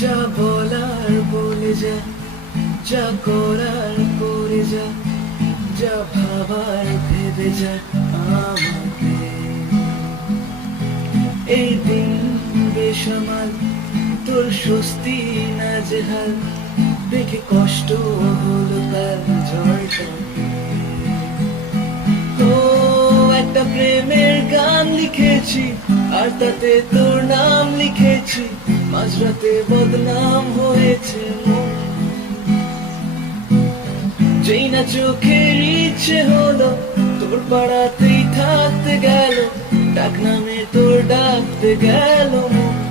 যা বলার বলে যা, যা করার করে যা, যা ভাবার ভেবে যা আমাদের। এই দিন বেসামাল, তোর স্বস্তি নাজেহাল দেখে কষ্ট হলো তার ঝড়টাকে। ও একটা প্রেমের গান লিখেছি, আর তাতে তোর নাম লিখেছি, মাঝরাতে বদনাম হয়েছে মন। যেই না চোখের ইচ্ছে হলো তোর পাড়াতেই থাকতে গেল, ডাক নামে তোর ডাকতে গেল মন।